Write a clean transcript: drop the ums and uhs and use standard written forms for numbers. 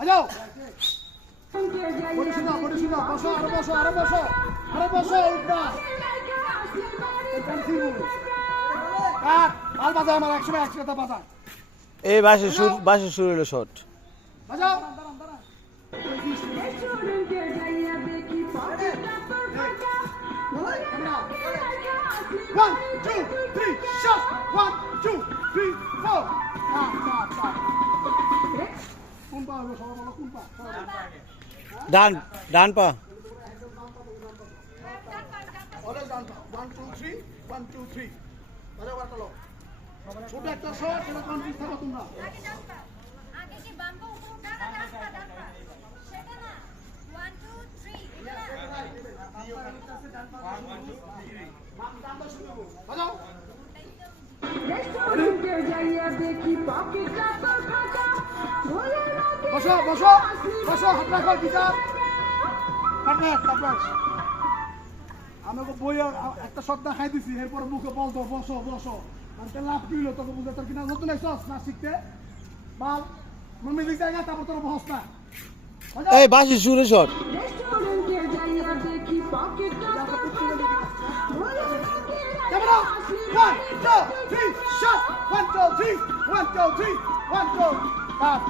Ayo. Bodi sini, bosok, arah bosok, udah. Kat, al bazar আমার 100 টাকা বাজার। এই বাসে শুরু হলো শট। বাজাও। One, two, three, shot. 1, 2, 3, 4. Kat. কোন পা হলো সবাই বলো কোন পা? ডান পা। অনেক ডান পা। 1, 2, 3, 1, 2, 3. বাজাও বাটালো। ছোট একটা শট সেটা কনফিউজ থাকো তোমরা। আগে কি বাম পা উপর উঠা না ডান পা সেটা না 1 2 3 এটা বাজাও। বসো হাত রাখো টিচার। আমাকে বই একটা শট না খাই দিছি এরপর মুখে বলতো বসো মানে লাভ কি হলো তোকে বুঝে তোর কিনা নতুন এসছস না শিখতে বাল মিউজিক জায়গা তারপর তোর বহস না এই বাসে শুরু শট। ক্যামেরা 1 2 3 শট 1 2 3 1 2 3 1 2 কাট